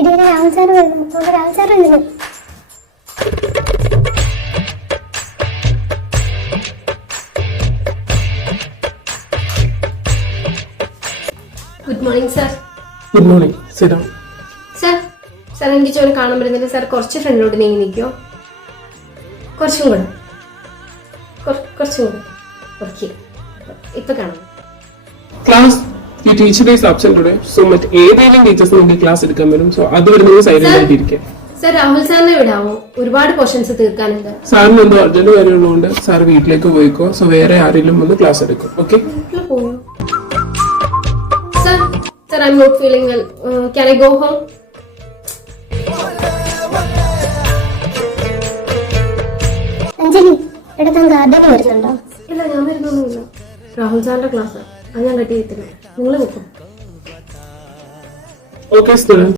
ഇതുവരെ രാഹുൽ സാറ് വരുന്നു. രാഹുൽ സാറ് വരുന്നു. Good morning sir. Good morning. Sit down. Sir sir എനിക്ക് ചോറ് കാണാൻ പറ്റുന്നില്ല സാർ. കുറച്ച് ഫ്രണ്ടിലോട്ട് നീങ്ങി നിൽക്കുമോ? കുറച്ചും കൂടെ ഓക്കെ. ഇപ്പൊ കാണാം. ക്ലാസ് ഈ teacher is absent today. So മറ്റ് ഏതെങ്കിലും ടീച്ചേഴ്സ് നിങ്ങൾക്ക് ക്ലാസ് എടുക്കാൻ വരും. സോ അതുവരെ നിങ്ങൾ സൈലന്റ് ആയിട്ടിരിക്കുക. സാർ രാഹുൽ സാറിനെ വിടാമോ? ഒരുപാട് ക്വസ്റ്റ്യൻസ് തീർക്കാനുണ്ട്. സാറിന് എന്തോ അർജന്റ് കാര്യമുള്ളതുകൊണ്ട് സാർ വീട്ടിലേക്ക് പോയിക്കോ. സോ വേറെ ആരെങ്കിലും വന്ന് ക്ലാസ് എടുക്കും. ഓക്കെ? വീട്ടിൽ പോയോ? Sir sir I am not feeling well. Can I go home? Anjali, ഇവിടെ താൻ ഗാർഡനിൽ വരുന്നുണ്ടോ? ഇല്ല, ഞാൻ വരുന്നൊന്നുമില്ല. രാഹുൽ സാറിന്റെ ക്ലാസ് അത് ഞാൻ കട്ട് ചെയ്തിട്ടില്ല. നിങ്ങൾ നിൽക്കും. Okay student.